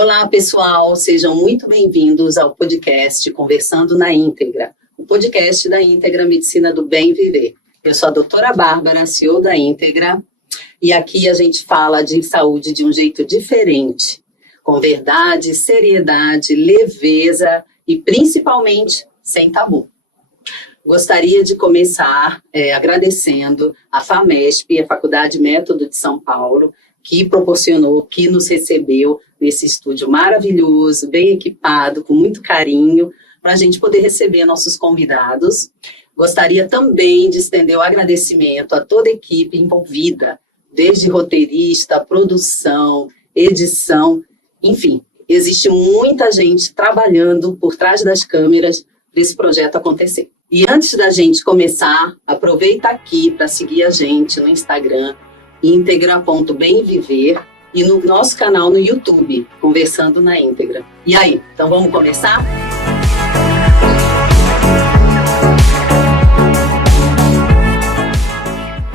Olá, pessoal, sejam muito bem-vindos ao podcast Conversando na Íntegra, o podcast da Íntegra Medicina do Bem Viver. Eu sou a doutora Bárbara, CEO da Íntegra, e aqui a gente fala de saúde de um jeito diferente, com verdade, seriedade, leveza e principalmente sem tabu. Gostaria de começar agradecendo a FAMESP, a Faculdade Método de São Paulo, que proporcionou, que nos recebeu nesse estúdio maravilhoso, bem equipado, com muito carinho, para a gente poder receber nossos convidados. Gostaria também de estender o agradecimento a toda a equipe envolvida, desde roteirista, produção, edição, enfim, existe muita gente trabalhando por trás das câmeras para esse projeto acontecer. E antes da gente começar, aproveita aqui para seguir a gente no Instagram, íntegra.bemviver, e no nosso canal no YouTube, Conversando na Íntegra. E aí, então vamos começar?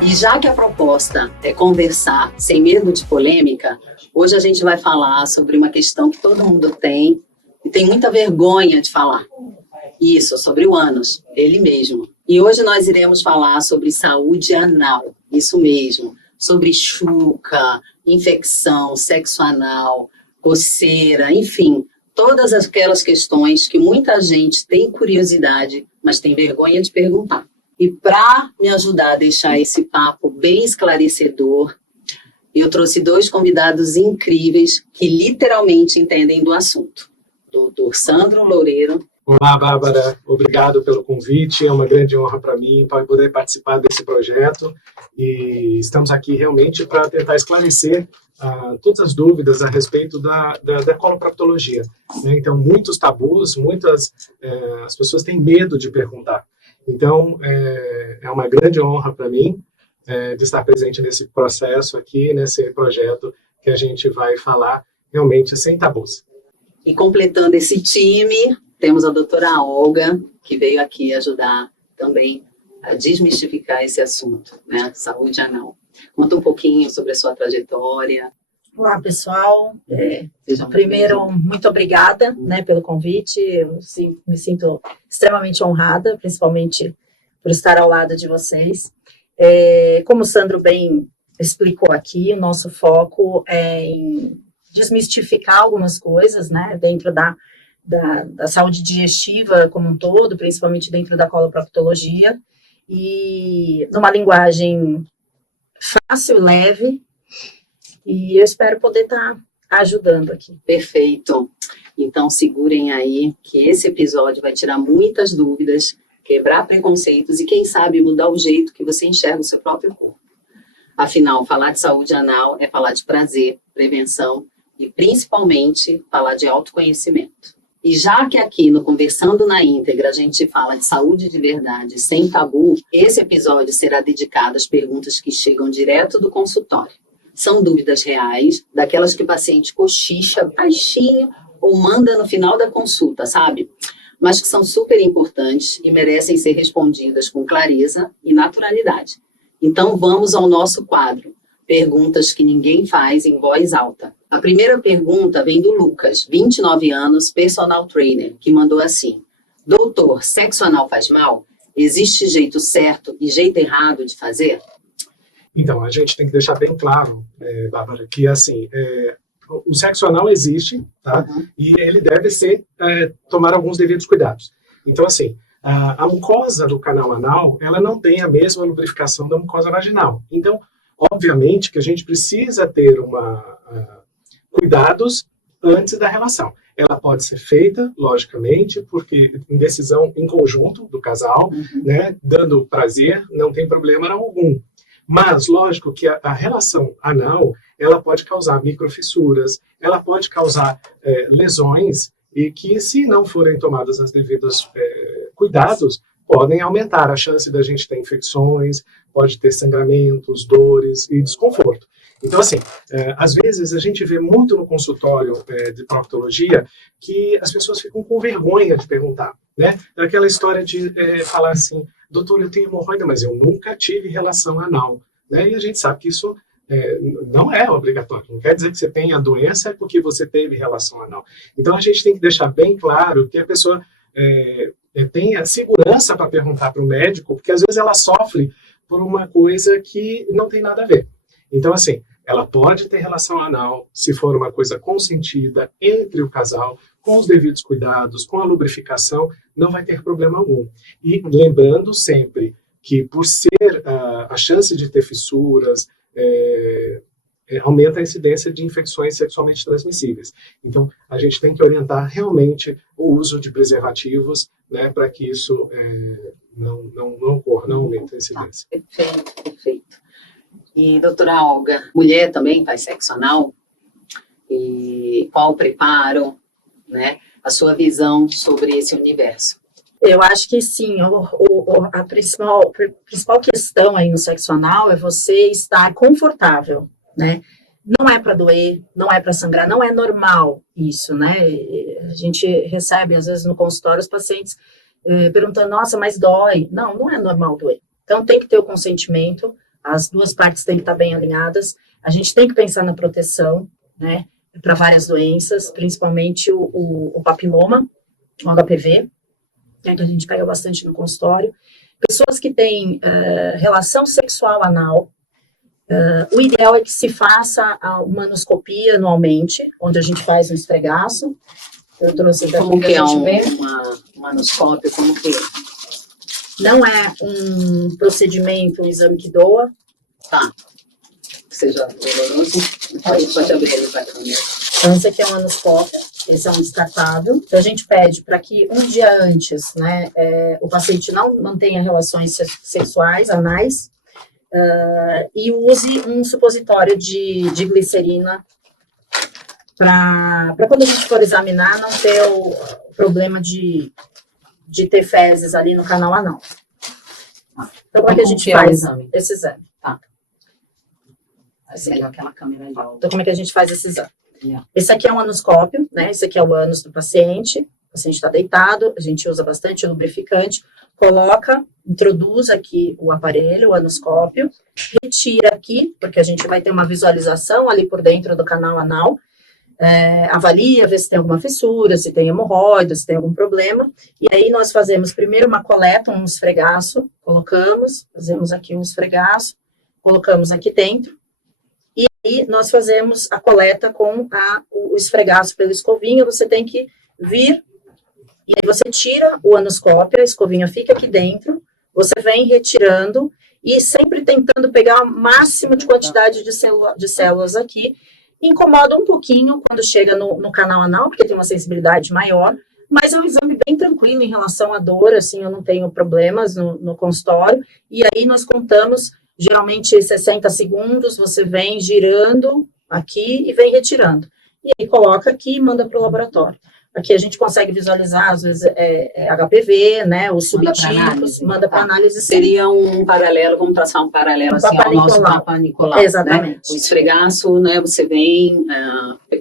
E já que a proposta é conversar sem medo de polêmica, hoje a gente vai falar sobre uma questão que todo mundo tem e tem muita vergonha de falar. Isso, sobre o ânus, ele mesmo. E hoje nós iremos falar sobre saúde anal, isso mesmo. Sobre chuca, infecção, sexo anal, coceira, enfim, todas aquelas questões que muita gente tem curiosidade, mas tem vergonha de perguntar. E para me ajudar a deixar esse papo bem esclarecedor, eu trouxe dois convidados incríveis que literalmente entendem do assunto. Doutor Sandro Loureiro. Olá, Bárbara, obrigado pelo convite, é uma grande honra para mim poder participar desse projeto e estamos aqui realmente para tentar esclarecer todas as dúvidas a respeito da coloproctologia, né? Então, muitos tabus, as pessoas têm medo de perguntar, então é uma grande honra para mim de estar presente nesse processo aqui, nesse projeto que a gente vai falar realmente sem tabus. E completando esse time, temos a doutora Olga, que veio aqui ajudar também a desmistificar esse assunto, né? Saúde anal. Conta um pouquinho sobre a sua trajetória. Olá, pessoal. Primeiro, muito obrigada, né, pelo convite. Eu me sinto extremamente honrada, principalmente por estar ao lado de vocês. Como o Sandro bem explicou aqui, o nosso foco é em desmistificar algumas coisas, né, dentro da saúde digestiva como um todo, principalmente dentro da coloproctologia, e numa linguagem fácil, leve, e eu espero poder estar ajudando aqui. Perfeito. Então, segurem aí que esse episódio vai tirar muitas dúvidas, quebrar preconceitos e, quem sabe, mudar o jeito que você enxerga o seu próprio corpo. Afinal, falar de saúde anal é falar de prazer, prevenção e, principalmente, falar de autoconhecimento. E já que aqui no Conversando na Íntegra a gente fala de saúde de verdade, sem tabu, esse episódio será dedicado às perguntas que chegam direto do consultório. São dúvidas reais, daquelas que o paciente cochicha baixinho ou manda no final da consulta, sabe? Mas que são super importantes e merecem ser respondidas com clareza e naturalidade. Então vamos ao nosso quadro, perguntas que ninguém faz em voz alta. A primeira pergunta vem do Lucas, 29 anos, personal trainer, que mandou assim: doutor, sexo anal faz mal? Existe jeito certo e jeito errado de fazer? Então, a gente tem que deixar bem claro, Bárbara, que assim, o sexo anal existe, tá? Uhum. E ele deve tomar alguns devidos cuidados. Então, assim, a mucosa do canal anal, ela não tem a mesma lubrificação da mucosa vaginal. Então, obviamente que a gente precisa ter cuidados antes da relação. Ela pode ser feita, logicamente, porque em decisão em conjunto do casal, uhum, né, dando prazer, não tem problema algum. Mas, lógico que a relação anal, ela pode causar microfissuras, ela pode causar lesões, e que, se não forem tomadas os devidos cuidados, podem aumentar a chance da gente ter infecções, pode ter sangramentos, dores e desconforto. Então, assim, às vezes a gente vê muito no consultório de proctologia que as pessoas ficam com vergonha de perguntar, né? Aquela história de falar assim, doutor, eu tenho hemorroida, mas eu nunca tive relação anal, né? E a gente sabe que isso não é obrigatório. Não quer dizer que você tenha a doença é porque você teve relação anal. Então, a gente tem que deixar bem claro que a pessoa tenha segurança para perguntar para o médico, porque às vezes ela sofre por uma coisa que não tem nada a ver. Então, assim, ela pode ter relação anal se for uma coisa consentida entre o casal, com os devidos cuidados, com a lubrificação, não vai ter problema algum. E lembrando sempre que, por ser a chance de ter fissuras, aumenta a incidência de infecções sexualmente transmissíveis. Então, a gente tem que orientar realmente o uso de preservativos, né, para que isso não ocorra, não aumente a incidência. Perfeito, perfeito. E, doutora Olga, mulher também faz sexo anal? E qual o preparo, né, a sua visão sobre esse universo? Eu acho que sim, a principal questão aí no sexo anal é você estar confortável, né? Não é para doer, não é para sangrar, não é normal isso, né? A gente recebe, às vezes, no consultório, os pacientes perguntando, nossa, mas dói. Não, não é normal doer. Então, tem que ter o consentimento, as duas partes têm que estar bem alinhadas, a gente tem que pensar na proteção, né? Para várias doenças, principalmente o papiloma, o HPV, que a gente pega bastante no consultório. Pessoas que têm relação sexual anal, o ideal é que se faça uma anoscopia anualmente, onde a gente faz um esfregaço. Eu trouxe aqui como que é um anoscópio, como que não é um procedimento, um exame que doa. tá? Seja doloroso. Pode abrir ele para câmera. Então, esse aqui é um anoscópio, esse é um descartável. Então, a gente pede para que um dia antes, né, o paciente não mantenha relações sexuais, anais, e use um supositório de glicerina para quando a gente for examinar, não ter o problema de ter fezes ali no canal anal. Então, como é que a gente faz esse exame? Tá. Assim, aquela câmera ali. Então, como é que a gente faz esse exame? Esse aqui é um anoscópio, né? Esse aqui é o ânus do paciente. O paciente está deitado, a gente usa bastante lubrificante, introduz aqui o aparelho, o anoscópio, retira aqui, porque a gente vai ter uma visualização ali por dentro do canal anal, avalia, vê se tem alguma fissura, se tem hemorroida, se tem algum problema, e aí nós fazemos primeiro uma coleta, um esfregaço, fazemos aqui um esfregaço, colocamos aqui dentro, e aí nós fazemos a coleta com o esfregaço pela escovinha, você tem que vir, e aí você tira o anoscópio, a escovinha fica aqui dentro, você vem retirando, e sempre tentando pegar o máximo de quantidade de células aqui, incomoda um pouquinho quando chega no canal anal, porque tem uma sensibilidade maior, mas é um exame bem tranquilo em relação à dor, assim, eu não tenho problemas no consultório, e aí nós contamos, geralmente 60 segundos, você vem girando aqui e vem retirando. E aí coloca aqui e manda para o laboratório. Aqui a gente consegue visualizar, às vezes, HPV, né, os subtipos, manda para análise. Seria um paralelo, vamos traçar um paralelo assim, ao nosso Papa Nicolau. Exatamente. Né? O esfregaço, né, você vem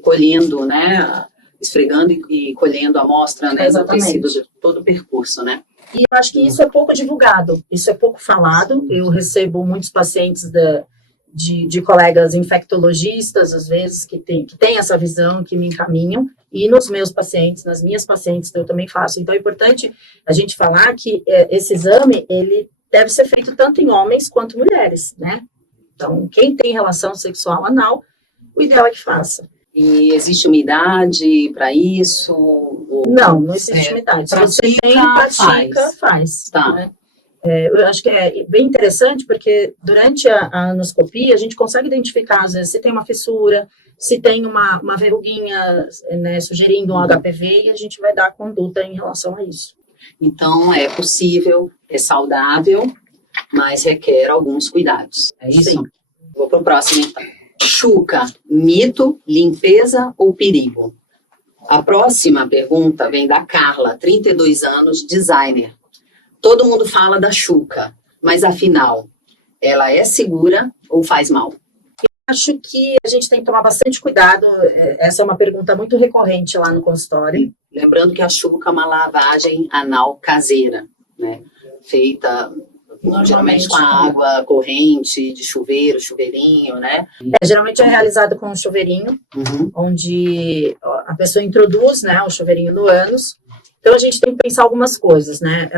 colhendo, né, esfregando e colhendo a amostra, né, do tecido de todo o percurso, né. E eu acho que isso é pouco divulgado, isso é pouco falado. Eu recebo muitos pacientes de colegas infectologistas, às vezes, que tem essa visão, que me encaminham, e nos meus pacientes, nas minhas pacientes, eu também faço. Então, é importante a gente falar que esse exame, ele deve ser feito tanto em homens quanto mulheres, né? Então, quem tem relação sexual anal, o ideal é que faça. E existe uma idade para isso? Não existe uma idade. Se você tem, pratica, faz. Tá. Né? Eu acho que é bem interessante, porque durante a anoscopia, a gente consegue identificar, às vezes, se tem uma fissura, se tem uma verruguinha, né, sugerindo um HPV, e a gente vai dar conduta em relação a isso. Então, é possível, é saudável, mas requer alguns cuidados. É isso? Sim. Vou para o próximo, então. Xuca, mito, limpeza ou perigo? A próxima pergunta vem da Carla, 32 anos, designer. Todo mundo fala da Xuca, mas afinal, ela é segura ou faz mal? Acho que a gente tem que tomar bastante cuidado. Essa é uma pergunta muito recorrente lá no consultório. Lembrando que a Xuca é uma lavagem anal caseira, né? Feita Geralmente com a água corrente, de chuveiro, chuveirinho, né? Geralmente é realizado com um chuveirinho, onde a pessoa introduz, né, o chuveirinho no ânus. Então, a gente tem que pensar algumas coisas, né?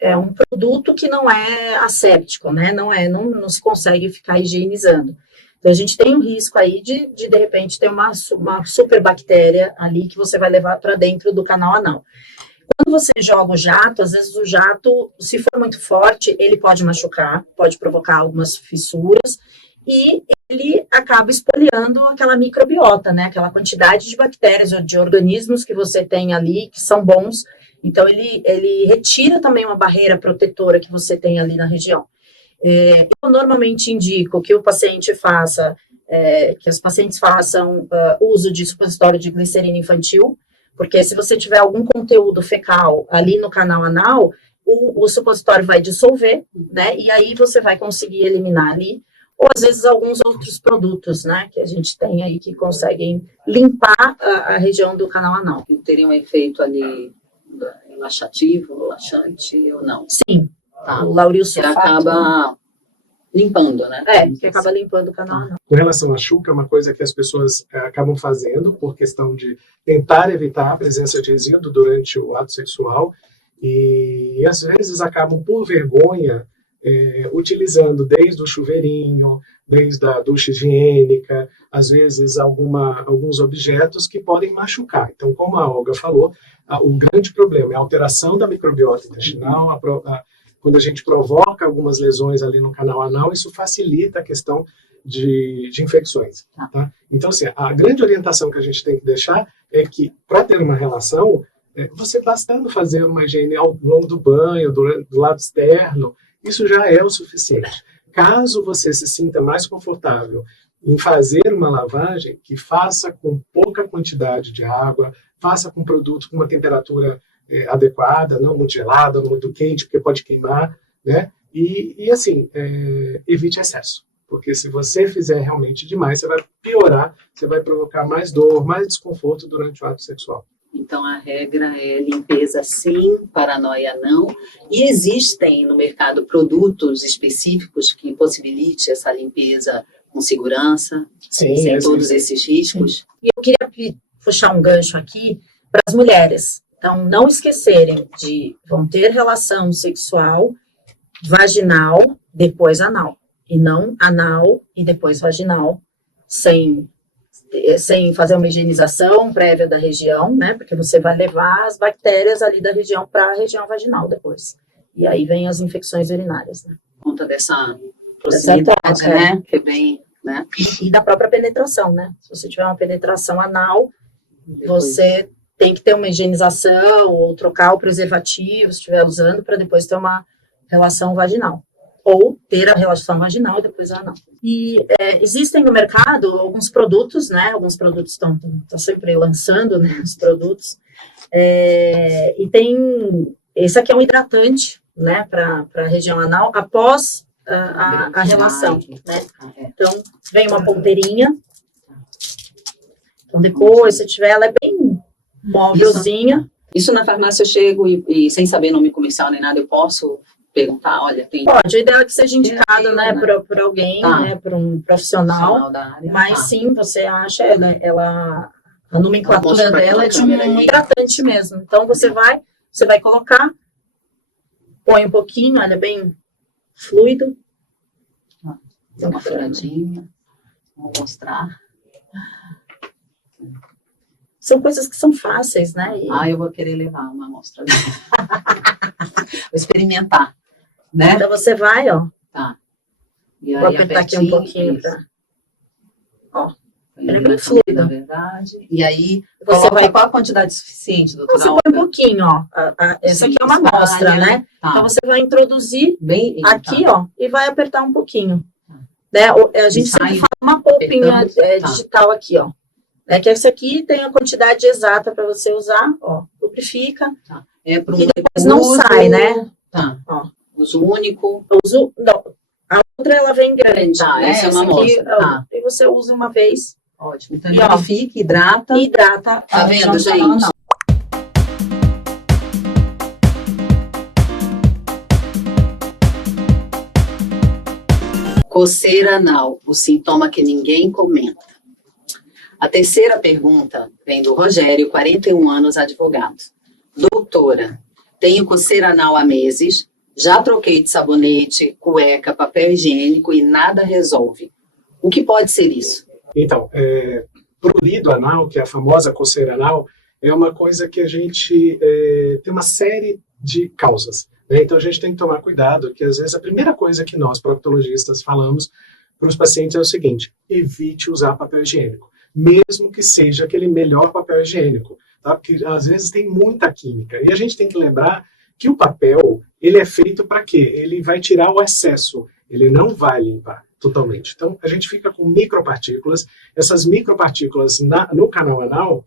É um produto que não é asséptico, né? Não se consegue ficar higienizando. Então, a gente tem um risco aí de repente, ter uma superbactéria ali que você vai levar para dentro do canal anal. Quando você joga o jato, às vezes o jato, se for muito forte, ele pode machucar, pode provocar algumas fissuras, e ele acaba espoliando aquela microbiota, né? Aquela quantidade de bactérias ou de organismos que você tem ali, que são bons. Então, ele retira também uma barreira protetora que você tem ali na região. Eu normalmente indico que o paciente faça, que os pacientes façam uso de supositório de glicerina infantil, porque se você tiver algum conteúdo fecal ali no canal anal, o supositório vai dissolver, né? E aí você vai conseguir eliminar ali, ou às vezes alguns outros produtos, né? Que a gente tem aí que conseguem limpar a região do canal anal. E teria um efeito ali relaxativo, relaxante ou não? Sim, tá. O lauril Que sulfato, acaba limpando, né? que acaba limpando o canal anal. Com relação à chuca, é uma coisa que as pessoas acabam fazendo por questão de tentar evitar a presença de resíduo durante o ato sexual e às vezes acabam por vergonha utilizando desde o chuveirinho, desde a ducha higiênica, às vezes alguns objetos que podem machucar. Então, como a Olga falou, o grande problema é a alteração da microbiota intestinal, quando a gente provoca algumas lesões ali no canal anal, isso facilita a questão de infecções. Tá? Então, assim, a grande orientação que a gente tem que deixar é que, para ter uma relação, você bastando fazer uma higiene ao longo do banho, do lado externo, isso já é o suficiente. Caso você se sinta mais confortável em fazer uma lavagem, que faça com pouca quantidade de água, faça com produto com uma temperatura adequada, não muito gelada, não muito quente, porque pode queimar, né? E assim, evite excesso. Porque se você fizer realmente demais, você vai piorar, você vai provocar mais dor, mais desconforto durante o ato sexual. Então, a regra é limpeza sim, paranoia não. E existem no mercado produtos específicos que possibilitem essa limpeza com segurança, sem todos esses riscos? E eu queria puxar um gancho aqui para as mulheres. Então, não esquecerem de vão ter relação sexual vaginal, depois anal. E não anal e depois vaginal, sem fazer uma higienização prévia da região, né? Porque você vai levar as bactérias ali da região para a região vaginal depois. E aí vem as infecções urinárias, né? Por conta dessa proximidade, né? Que é bem, né? E da própria penetração, né? Se você tiver uma penetração anal, você tem que ter uma higienização ou trocar o preservativo, se estiver usando, para depois ter uma relação vaginal. Ou ter a relação vaginal e depois a anal. E existem no mercado alguns produtos, né? Alguns produtos estão sempre lançando, né, os produtos. E tem... Esse aqui é um hidratante, né? Para a região anal, após a relação, né? Então, vem uma ponteirinha. Então, depois, se tiver, ela é bem móvelzinha. Isso na farmácia eu chego e sem saber nome comercial nem nada, eu posso perguntar, olha, tem... Pode, o ideal é que seja indicado, né, por alguém, né, por um profissional, da área, mas sim, você acha, a nomenclatura dela é de um hidratante mesmo. Então, você vai colocar, põe um pouquinho, olha, bem fluido. Dá uma furadinha, vou mostrar. São coisas que são fáceis, né? Eu vou querer levar uma amostra. Vou experimentar, né? Então você vai, ó. Tá. E aí, vou apertar aqui um pouquinho pra... Ó, ele é bem fluido. Na verdade. E aí, você vai... Qual a quantidade suficiente, doutora? Você põe um pouquinho, ó. Essa aqui é uma amostra, né? Tá. Então você vai introduzir bem aqui, ó, e vai apertar um pouquinho. Né? A gente sempre fala uma polpinha digital aqui, ó. Que esse aqui tem a quantidade exata para você usar, ó, lubrifica. Tá. E depois não sai, né? Tá. Ó. Uso único. Não, a outra ela vem grande. Tá, né? Essa é uma amostra. Tá. E você usa uma vez. Ótimo. Então, lubrifica, hidrata. Tá vendo, gente? Coceira anal, o sintoma que ninguém comenta. A terceira pergunta vem do Rogério, 41 anos, advogado. Doutora, tenho coceira anal há meses, já troquei de sabonete, cueca, papel higiênico e nada resolve. O que pode ser isso? Então, prurido anal, que é a famosa coceira anal, é uma coisa que a gente tem uma série de causas, né? Então a gente tem que tomar cuidado, que às vezes a primeira coisa que nós, proctologistas, falamos para os pacientes é o seguinte: evite usar papel higiênico, mesmo que seja aquele melhor papel higiênico, tá? Porque às vezes tem muita química, e a gente tem que lembrar que o papel, ele é feito para quê? Ele vai tirar o excesso, ele não vai limpar totalmente. Então a gente fica com micropartículas, essas micropartículas no canal anal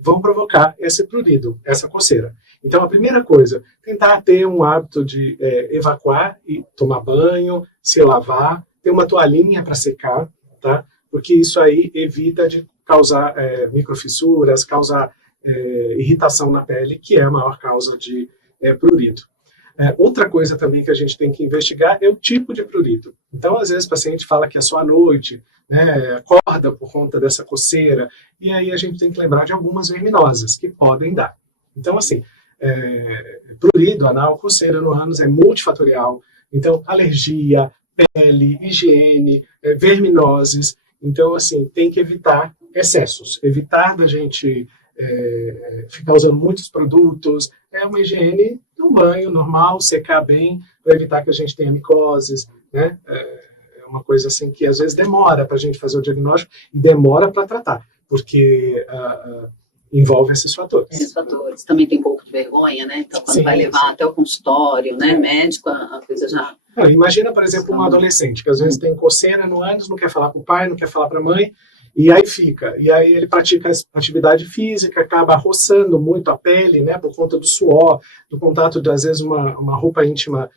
vão provocar esse prurido, essa coceira. Então, a primeira coisa, tentar ter um hábito de evacuar e tomar banho, se lavar, ter uma toalhinha para secar, tá? Porque isso aí evita de causar microfissuras, causar irritação na pele, que é a maior causa de prurido. Outra coisa também que a gente tem que investigar é o tipo de prurido. Então, às vezes, o paciente fala que é só à noite, né, acorda por conta dessa coceira, e aí a gente tem que lembrar de algumas verminosas que podem dar. Então, assim, prurido anal, coceira no ânus é multifatorial. Então, alergia, pele, higiene, verminoses. Então, assim, tem que evitar excessos, evitar da gente ficar usando muitos produtos, uma higiene, um banho normal, secar bem, para evitar que a gente tenha micoses, né? É uma coisa assim que às vezes demora para a gente fazer o diagnóstico e demora para tratar, porque envolve esses fatores. Esses fatores. Também tem um pouco de vergonha, né? Então, quando vai levar até o consultório, né, médico, a coisa já... Imagina, por exemplo, um adolescente que às vezes tem coceira no ânus, não quer falar para o pai, não quer falar para a mãe, e aí fica. E aí ele pratica atividade física, acaba roçando muito a pele, né, por conta do suor, do contato de, às vezes, uma roupa íntima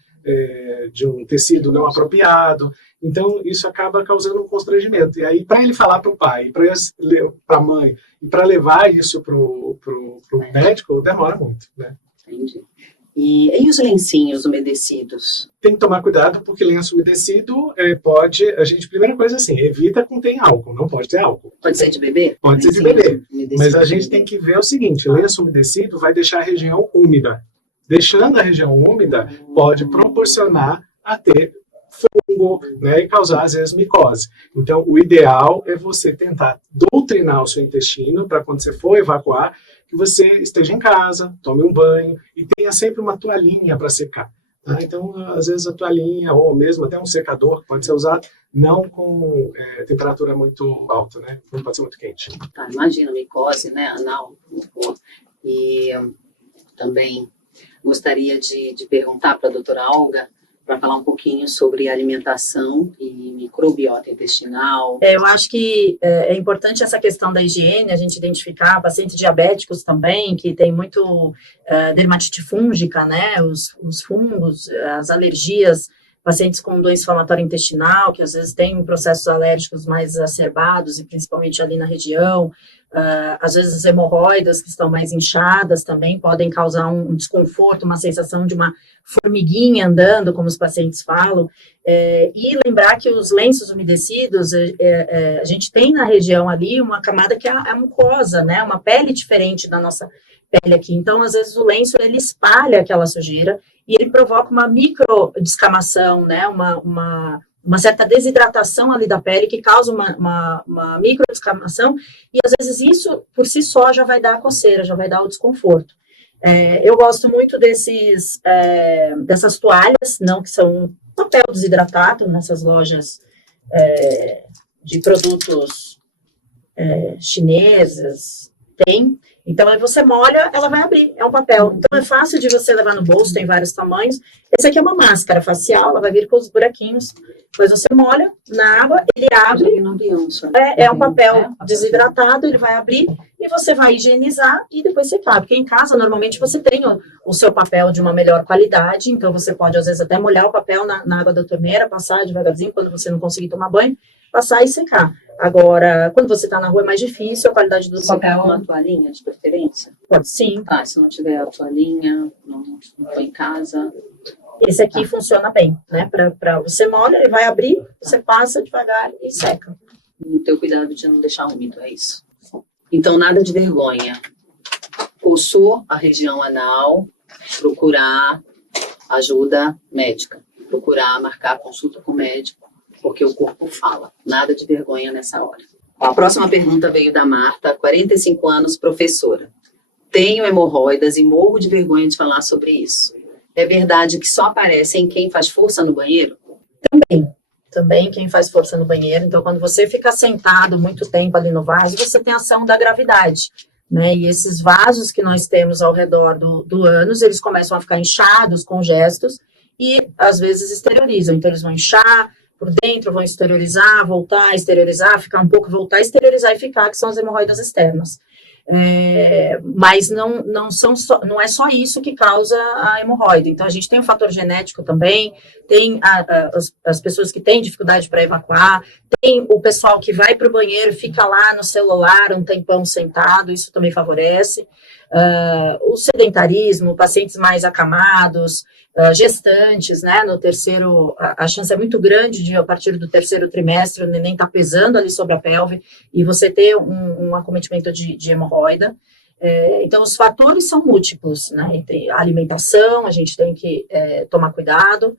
de um tecido não apropriado. Então, isso acaba causando um constrangimento. E aí, para ele falar para o pai, para a mãe, e para levar isso para o médico, demora muito, né? Entendi. E os lencinhos umedecidos? Tem que tomar cuidado, porque lenço umedecido pode... A gente, primeira coisa assim, evita que tenha álcool, não pode ter álcool. Pode ser de bebê? Pode ser de bebê. Mas a gente tem que ver o seguinte, lenço umedecido vai deixar a região úmida. Deixando a região úmida, pode proporcionar a ter fungo, né, e causar, às vezes, micose. Então, o ideal é você tentar doutrinar o seu intestino para quando você for evacuar, que você esteja em casa, tome um banho e tenha sempre uma toalhinha para secar. Tá? Então, às vezes, a toalhinha ou mesmo até um secador que pode ser usado, não com temperatura muito alta, né? Não pode ser muito quente. Tá, imagina, micose, né, anal. E também gostaria de perguntar para a doutora Olga, para falar um pouquinho sobre alimentação e microbiota intestinal. Eu acho que é importante essa questão da higiene, a gente identificar pacientes diabéticos também, que tem muito dermatite fúngica, né, os fungos, as alergias, pacientes com doença inflamatória intestinal, que às vezes têm processos alérgicos mais exacerbados, e principalmente ali na região, às vezes as hemorroidas que estão mais inchadas também podem causar um desconforto, uma sensação de uma formiguinha andando, como os pacientes falam, e lembrar que os lenços umedecidos, a gente tem na região ali uma camada que é a mucosa, né, uma pele diferente da nossa pele aqui, então às vezes o lenço ele espalha aquela sujeira e ele provoca uma micro descamação, né, uma certa desidratação ali da pele que causa uma micro descamação, e às vezes isso por si só já vai dar a coceira, já vai dar o desconforto. Eu gosto muito dessas toalhas, não que são papel desidratado nessas lojas de produtos chinesas, tem. Então, aí você molha, ela vai abrir, é um papel. Então, é fácil de você levar no bolso, tem vários tamanhos. Esse aqui é uma máscara facial, ela vai vir com os buraquinhos. Depois você molha na água, ele abre. É um papel desidratado, ele vai abrir e você vai higienizar e depois secar. Porque em casa, normalmente, você tem o seu papel de uma melhor qualidade, então você pode, às vezes, até molhar o papel na água da torneira, passar devagarzinho, quando você não conseguir tomar banho, passar e secar. Agora, quando você está na rua é mais difícil, a qualidade do papel... Uma toalhinha de preferência? Pode sim. Tá, se não tiver a toalhinha, não estou em casa, Esse aqui funciona bem, né? Você molha, ele vai abrir, você passa devagar e seca. E ter o cuidado de não deixar úmido, é isso. Então, nada de vergonha. Coçou a região anal, procurar ajuda médica. Procurar marcar consulta com o médico, porque o corpo fala. Nada de vergonha nessa hora. A próxima pergunta veio da Marta, 45 anos, professora. Tenho hemorroidas e morro de vergonha de falar sobre isso. É verdade que só aparece em quem faz força no banheiro? Também quem faz força no banheiro. Então, quando você fica sentado muito tempo ali no vaso, você tem ação da gravidade, né? E esses vasos que nós temos ao redor do ânus, eles começam a ficar inchados, congestos, e às vezes exteriorizam. Então, eles vão inchar por dentro, vão exteriorizar, voltar, exteriorizar, ficar um pouco, voltar, exteriorizar e ficar, que são as hemorroidas externas. Mas não é só isso que causa a hemorroida. Então, a gente tem o fator genético também, tem as pessoas que têm dificuldade para evacuar, tem o pessoal que vai para o banheiro, fica lá no celular um tempão sentado, isso também favorece. O sedentarismo, pacientes mais acamados, gestantes, né, no terceiro, a chance é muito grande de, a partir do terceiro trimestre, o neném tá pesando ali sobre a pelve, e você ter um acometimento de hemorroida. Então, os fatores são múltiplos, né, tem a alimentação, a gente tem que tomar cuidado.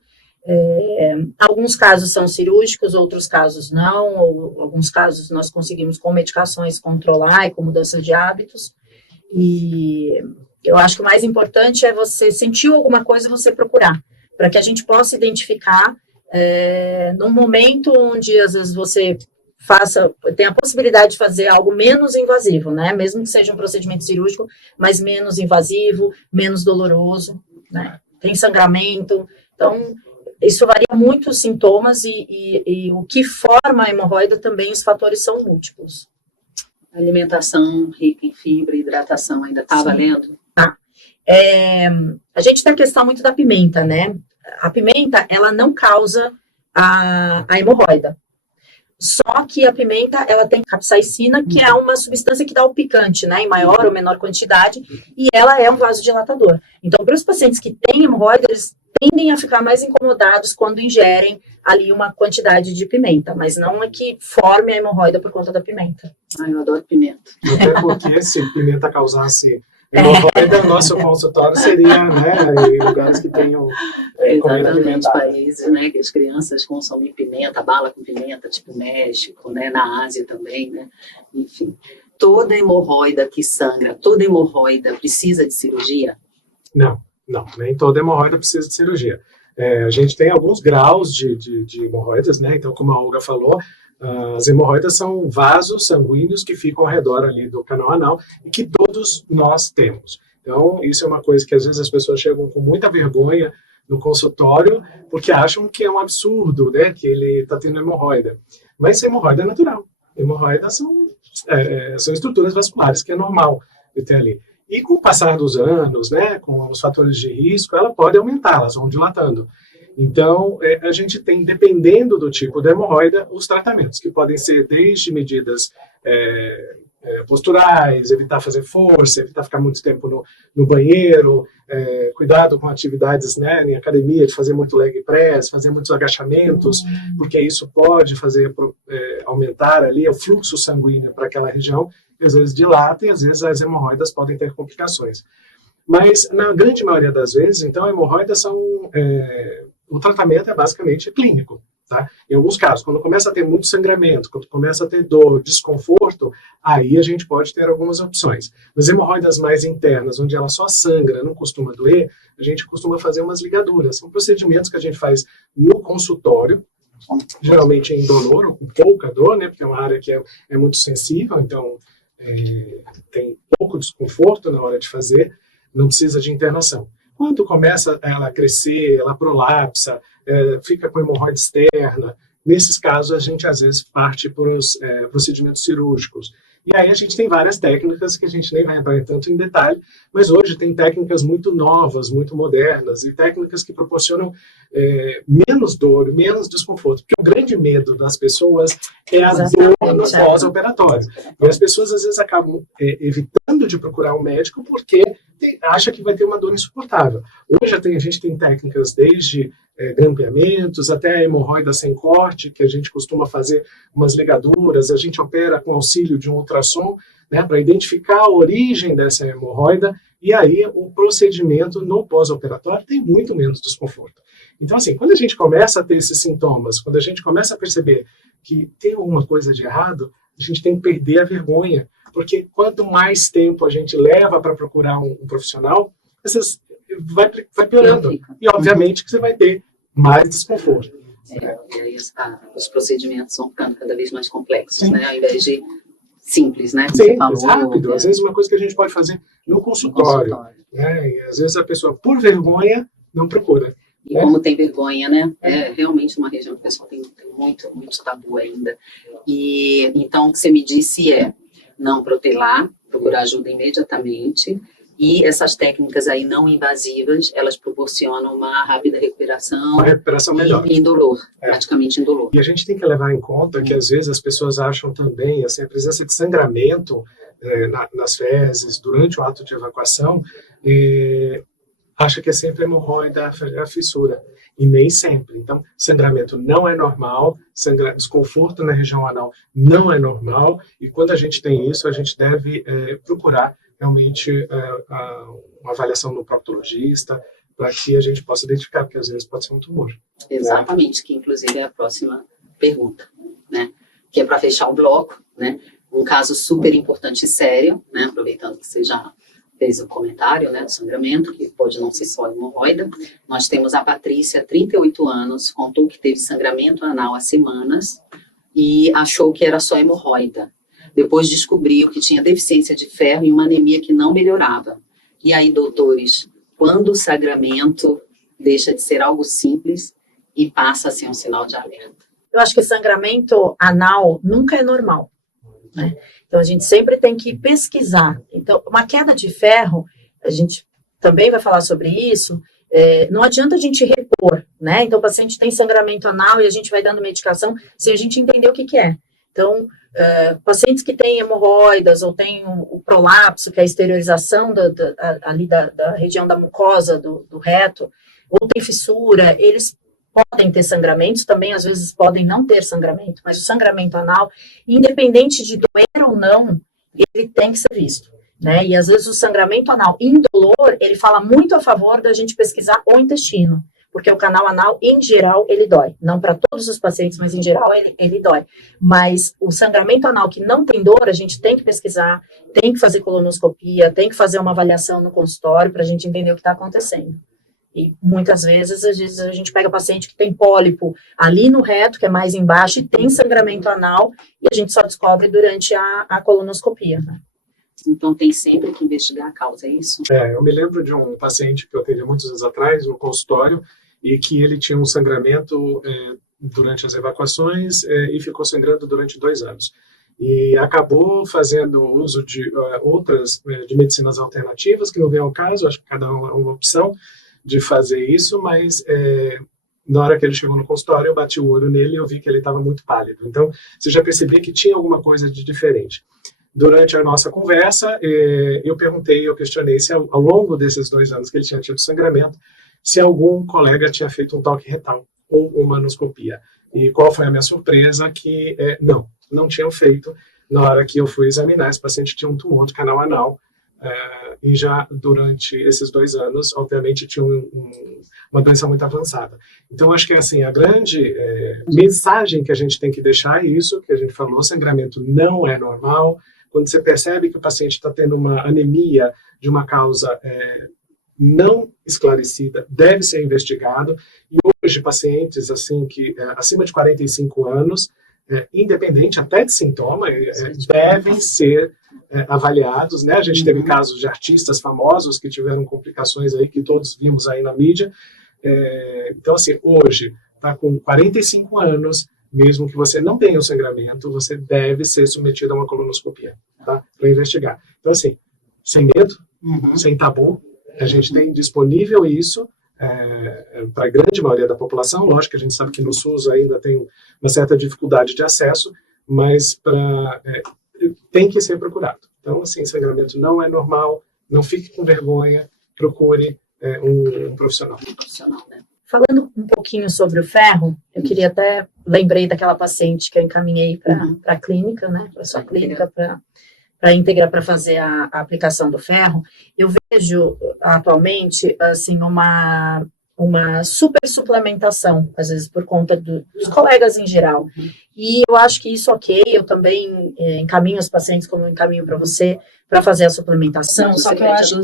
Alguns casos são cirúrgicos, outros casos não, ou alguns casos nós conseguimos com medicações controlar e com mudança de hábitos. E eu acho que o mais importante é você sentiu alguma coisa, você procurar, para que a gente possa identificar num momento onde às vezes você tem a possibilidade de fazer algo menos invasivo, né? Mesmo que seja um procedimento cirúrgico, mas menos invasivo, menos doloroso, né? Tem sangramento, então isso varia muito os sintomas e o que forma a hemorroida também, os fatores são múltiplos. Alimentação rica em fibra e hidratação ainda está valendo? A gente tem a questão muito da pimenta, né? A pimenta, ela não causa a hemorroida. Só que a pimenta, ela tem capsaicina, que é uma substância que dá o picante, né? Em maior ou menor quantidade, e ela é um vasodilatador. Então, para os pacientes que têm hemorroida, eles tendem a ficar mais incomodados quando ingerem ali uma quantidade de pimenta, mas não é que forme a hemorroida por conta da pimenta. Eu adoro pimenta. Até porque se pimenta causasse hemorroida, o nosso consultório seria, né, em lugares que tenham comida alimentar. Países, né, que as crianças consomem pimenta, bala com pimenta, tipo México, né, na Ásia também, né, enfim. Toda hemorroida que sangra, toda hemorroida precisa de cirurgia? Não, nem toda hemorroida precisa de cirurgia. A gente tem alguns graus de hemorroidas, né, então como a Olga falou, as hemorroidas são vasos sanguíneos que ficam ao redor ali do canal anal e que todos nós temos. Então, isso é uma coisa que às vezes as pessoas chegam com muita vergonha no consultório porque acham que é um absurdo, né, que ele está tendo hemorroida. Mas hemorroida é natural. Hemorroidas são estruturas vasculares, que é normal de ter ali. E com o passar dos anos, né, com os fatores de risco, ela pode aumentar, elas vão dilatando. Então, a gente tem, dependendo do tipo de hemorroida, os tratamentos, que podem ser desde medidas posturais, evitar fazer força, evitar ficar muito tempo no banheiro, cuidado com atividades, né, em academia, de fazer muito leg press, fazer muitos agachamentos, porque isso pode fazer aumentar ali o fluxo sanguíneo para aquela região, que às vezes dilata e às vezes as hemorroidas podem ter complicações. Mas, na grande maioria das vezes, então, hemorroidas são... o tratamento é basicamente clínico, tá? Em alguns casos, quando começa a ter muito sangramento, quando começa a ter dor, desconforto, aí a gente pode ter algumas opções. Nas hemorroidas mais internas, onde ela só sangra, não costuma doer, a gente costuma fazer umas ligaduras. São procedimentos que a gente faz no consultório, geralmente indolor ou com pouca dor, né? Porque é uma área que é muito sensível, então tem pouco desconforto na hora de fazer, não precisa de internação. Quando começa ela a crescer, ela prolapsa, fica com hemorroida externa, nesses casos a gente às vezes parte para os procedimentos cirúrgicos. E aí a gente tem várias técnicas que a gente nem vai entrar tanto em detalhe, mas hoje tem técnicas muito novas, muito modernas, e técnicas que proporcionam menos dor, menos desconforto. Porque o grande medo das pessoas é a dor no pós-operatório. E as pessoas às vezes acabam evitando de procurar um médico porque acha que vai ter uma dor insuportável. Hoje a gente tem técnicas desde grampeamentos até a hemorroida sem corte, que a gente costuma fazer umas ligaduras, a gente opera com auxílio de um ultrassom, né, para identificar a origem dessa hemorroida, e aí o procedimento no pós-operatório tem muito menos desconforto. Então, assim, quando a gente começa a ter esses sintomas, quando a gente começa a perceber que tem alguma coisa de errado, a gente tem que perder a vergonha, porque quanto mais tempo a gente leva para procurar um profissional, vai piorando. E, obviamente, que você vai ter mais desconforto. E aí os procedimentos vão ficando cada vez mais complexos, né? Ao invés de simples, né? Simples, rápido. Às vezes uma coisa que a gente pode fazer no consultório. Né? E às vezes a pessoa, por vergonha, não procura. E como tem vergonha, né? É realmente uma região que o pessoal tem muito tabu ainda. E então, o que você me disse não protelar, procurar ajuda imediatamente. E essas técnicas aí não invasivas, elas proporcionam uma rápida recuperação. Uma recuperação melhor. E indolor, praticamente indolor. E a gente tem que levar em conta que, às vezes, as pessoas acham também, assim, a presença de sangramento nas fezes, durante o ato de evacuação, acha que é sempre hemorroida, a fissura. E nem sempre. Então, sangramento não é normal, desconforto na região anal não é normal, e quando a gente tem isso, a gente deve procurar realmente uma avaliação no proctologista, para que a gente possa identificar, porque às vezes pode ser um tumor. Exatamente, que inclusive é a próxima pergunta, né? Que é para fechar o bloco, né? Um caso super importante e sério, né? Aproveitando que você já fez o comentário, né, do sangramento, que pode não ser só hemorroida. Nós temos a Patrícia, 38 anos, contou que teve sangramento anal há semanas e achou que era só hemorroida. Depois descobriu que tinha deficiência de ferro e uma anemia que não melhorava. E aí, doutores, quando o sangramento deixa de ser algo simples e passa a ser um sinal de alerta? Eu acho que sangramento anal nunca é normal, né? Então, a gente sempre tem que pesquisar. Então, uma queda de ferro, a gente também vai falar sobre isso, não adianta a gente repor, né? Então, o paciente tem sangramento anal e a gente vai dando medicação sem a gente entender o que é. Então, pacientes que têm hemorroidas ou têm o prolapso, que é a exteriorização ali da região da mucosa do reto, ou tem fissura, eles podem ter sangramentos, também às vezes podem não ter sangramento, mas o sangramento anal, independente de doer ou não, ele tem que ser visto, né? E às vezes o sangramento anal indolor, ele fala muito a favor da gente pesquisar o intestino, porque o canal anal, em geral, ele dói. Não para todos os pacientes, mas em geral ele dói. Mas o sangramento anal que não tem dor, a gente tem que pesquisar, tem que fazer colonoscopia, tem que fazer uma avaliação no consultório para a gente entender o que está acontecendo. E muitas vezes a gente pega paciente que tem pólipo ali no reto, que é mais embaixo, e tem sangramento anal, e a gente só descobre durante a colonoscopia, né? Então tem sempre que investigar a causa, é isso? Eu me lembro de um paciente que eu atendi muitos anos atrás no consultório, e que ele tinha um sangramento durante as evacuações e ficou sangrando durante 2 anos. E acabou fazendo uso de outras de medicinas alternativas, que não vem ao caso, acho que cada um é uma opção de fazer isso, mas na hora que ele chegou no consultório, eu bati o olho nele e eu vi que ele estava muito pálido. Então, você já percebia que tinha alguma coisa de diferente. Durante a nossa conversa, eu questionei se ao longo desses 2 anos que ele tinha tido sangramento, se algum colega tinha feito um toque retal ou uma anoscopia. E qual foi a minha surpresa? Que não tinham feito. Na hora que eu fui examinar, esse paciente tinha um tumor de canal anal, e já durante esses 2 anos, obviamente, tinha uma doença muito avançada. Então, acho que assim, a grande mensagem que a gente tem que deixar é isso, que a gente falou: sangramento não é normal. Quando você percebe que o paciente está tendo uma anemia de uma causa não esclarecida, deve ser investigado. E hoje, pacientes assim, que acima de 45 anos, independente até de sintoma, devem ser avaliados, né? A gente teve casos de artistas famosos que tiveram complicações aí, que todos vimos aí na mídia. Então, assim, hoje, está com 45 anos, mesmo que você não tenha o sangramento, você deve ser submetido a uma colonoscopia, tá? Para investigar. Então, assim, sem medo, sem tabu, a gente tem disponível isso para a grande maioria da população. Lógico que a gente sabe que no SUS ainda tem uma certa dificuldade de acesso, mas tem que ser procurado. Então, assim, sangramento não é normal, não fique com vergonha, procure um profissional. Né? Falando um pouquinho sobre o ferro, eu queria até, lembrei daquela paciente que eu encaminhei para a clínica, né, para a sua clínica, para a íntegra, para fazer a aplicação do ferro. Eu vejo atualmente, assim, uma super suplementação, às vezes por conta dos colegas em geral. E eu acho que isso ok, eu também encaminho os pacientes, como eu encaminho para você, para fazer a suplementação, só que eu acho...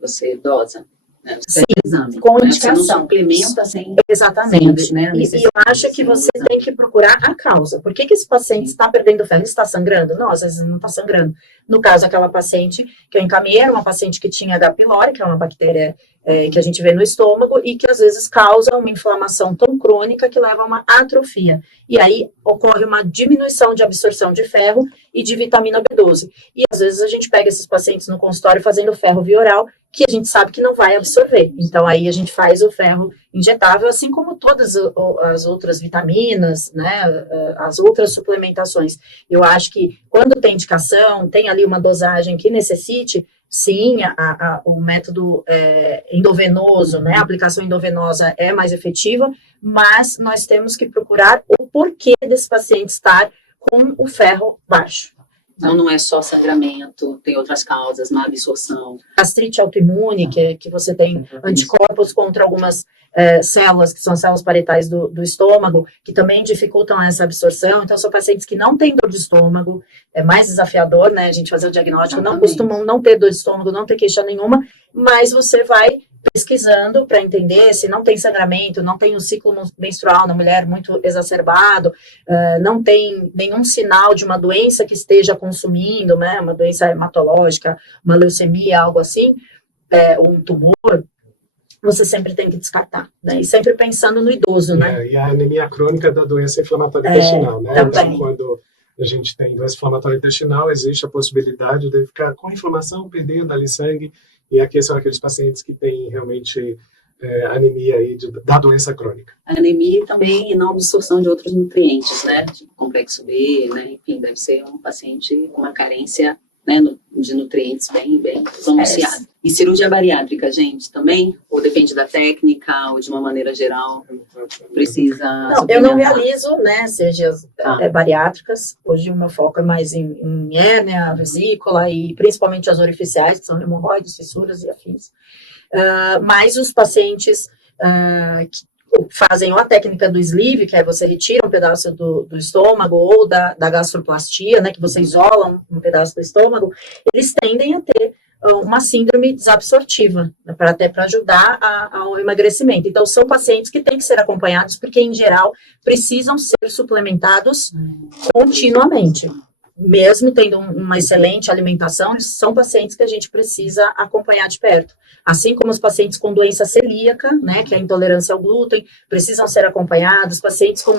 Você dosa. Né? Sim, com indicação. Você não suplementa sem... Exatamente. Né? E eu acho que você tem que procurar a causa. Por que esse paciente está perdendo ferro? Ele está sangrando? Não, às vezes não está sangrando. No caso, aquela paciente que eu encaminhei era uma paciente que tinha H. pylori, que é uma bactéria que a gente vê no estômago e que às vezes causa uma inflamação tão crônica que leva a uma atrofia. E aí ocorre uma diminuição de absorção de ferro e de vitamina B12. E às vezes a gente pega esses pacientes no consultório fazendo ferro via oral, que a gente sabe que não vai absorver. Então aí a gente faz o ferro injetável, assim como todas as outras vitaminas, né, as outras suplementações. Eu acho que quando tem indicação, tem ali uma dosagem que necessite, sim, o método endovenoso, né, a aplicação endovenosa é mais efetiva, mas nós temos que procurar o porquê desse paciente estar com o ferro baixo. Então, não é só sangramento, tem outras causas, má absorção. Gastrite autoimune, que você tem anticorpos contra algumas células, que são células parietais do estômago, que também dificultam essa absorção. Então, são pacientes que não têm dor de estômago, é mais desafiador, né, a gente fazer o diagnóstico, não costumam não ter dor de estômago, não ter queixa nenhuma, mas você vai pesquisando para entender se não tem sangramento, não tem um ciclo menstrual na mulher muito exacerbado, não tem nenhum sinal de uma doença que esteja consumindo, né, uma doença hematológica, uma leucemia, algo assim, um tumor, você sempre tem que descartar, né, e sempre pensando no idoso, né. E a anemia crônica da doença inflamatória intestinal, né, também. então, quando a gente tem doença inflamatória intestinal, existe a possibilidade de ficar com inflamação, perdendo ali sangue, e aqui são aqueles pacientes que têm realmente anemia aí da doença crônica. A anemia também e não absorção de outros nutrientes, né? Tipo complexo B, né? Enfim, deve ser um paciente com uma carência, né, de nutrientes bem pronunciada. E cirurgia bariátrica, gente, também? Ou depende da técnica, ou de uma maneira geral, precisa... Não, eu não realizo, né, cirurgias bariátricas. Hoje o meu foco é mais em hérnia, vesícula e principalmente as orificiais, que são hemorroides, fissuras e afins. Mas os pacientes que fazem ou a técnica do sleeve, que é você retira um pedaço do estômago, ou da gastroplastia, né, que você isola um pedaço do estômago, eles tendem a ter uma síndrome desabsortiva, né, até para ajudar ao emagrecimento. Então, são pacientes que têm que ser acompanhados, porque, em geral, precisam ser suplementados continuamente. Mesmo tendo uma excelente alimentação, são pacientes que a gente precisa acompanhar de perto. Assim como os pacientes com doença celíaca, né, que é a intolerância ao glúten, precisam ser acompanhados. Pacientes com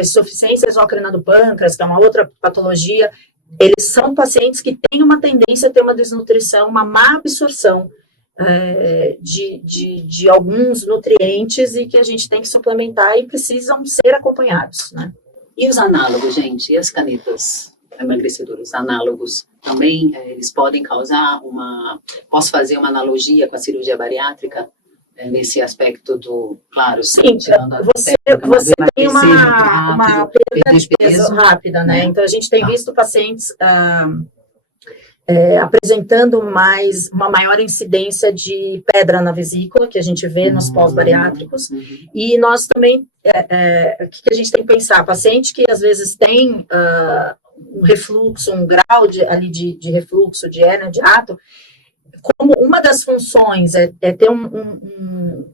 insuficiência exócrina do pâncreas, que é uma outra patologia, eles são pacientes que têm uma tendência a ter uma desnutrição, uma má absorção de alguns nutrientes e que a gente tem que suplementar e precisam ser acompanhados, né? E os análogos, gente? E as canetas emagrecedores análogos também, eles podem causar posso fazer uma analogia com a cirurgia bariátrica, nesse aspecto do, claro, sim, você tem uma perda de peso rápida, né? Então, a gente tem visto pacientes apresentando uma maior incidência de pedra na vesícula, que a gente vê nos pós-bariátricos, e nós também, o que a gente tem que pensar? Paciente que às vezes tem um refluxo, um grau de refluxo, de hérnia de hiato, como uma das funções é ter um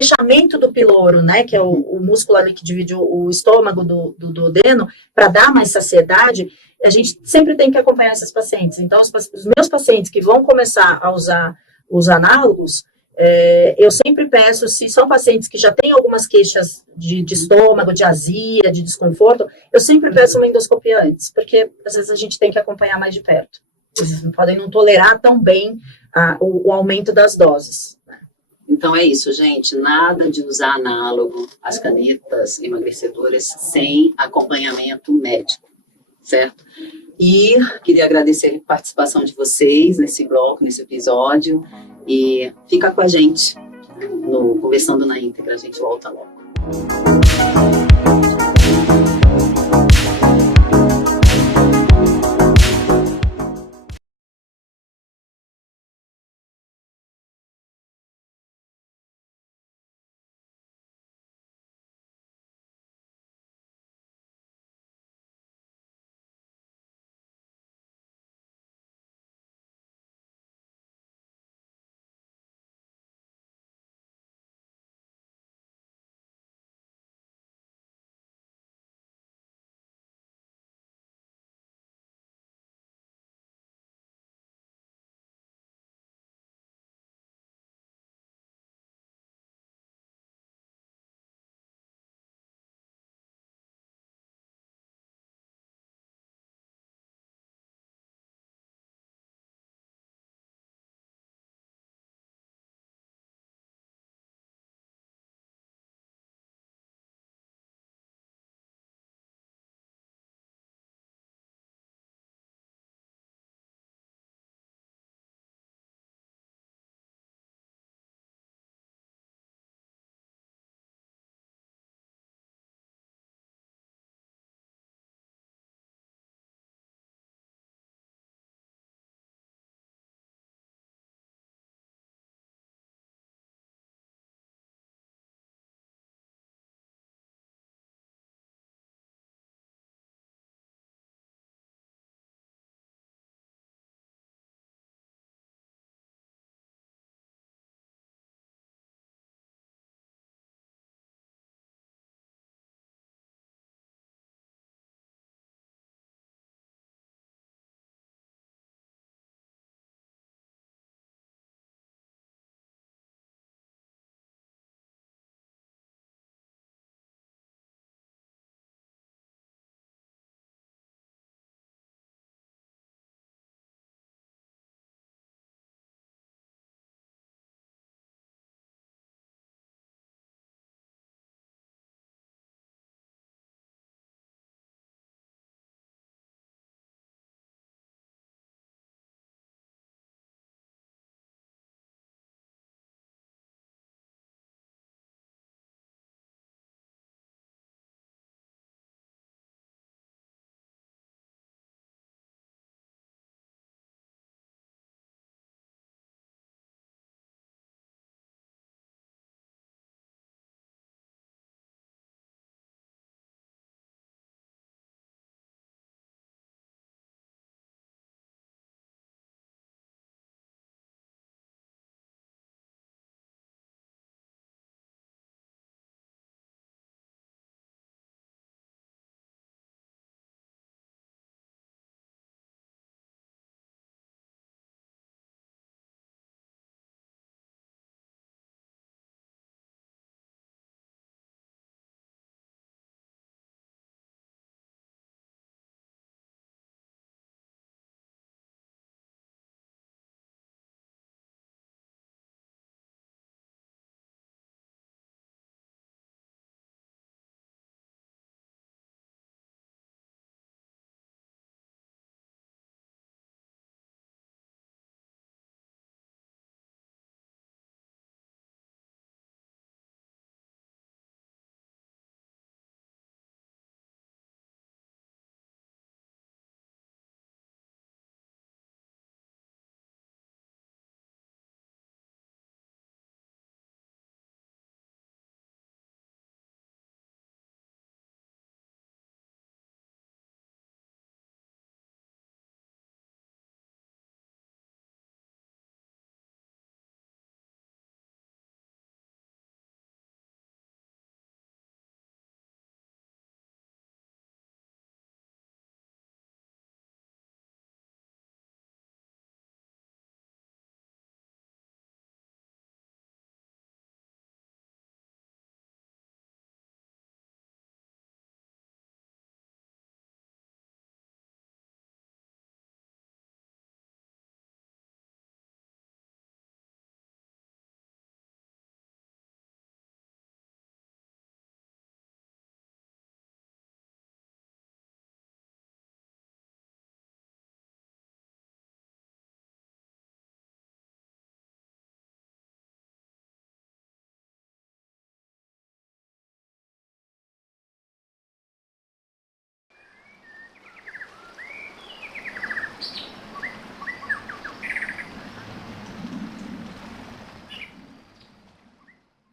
fechamento do piloro, né, que é o músculo ali que divide o estômago do duodeno, para dar mais saciedade, a gente sempre tem que acompanhar esses pacientes. Então, os meus pacientes que vão começar a usar os análogos, eu sempre peço, se são pacientes que já têm algumas queixas de estômago, de azia, de desconforto, eu sempre peço uma endoscopia antes, porque às vezes a gente tem que acompanhar mais de perto. Eles podem não tolerar tão bem o aumento das doses. Então é isso, gente, nada de usar análogo, as canetas emagrecedoras, sem acompanhamento médico, certo? E queria agradecer a participação de vocês nesse bloco, nesse episódio. E fica com a gente no Conversando na Íntegra. A gente volta logo.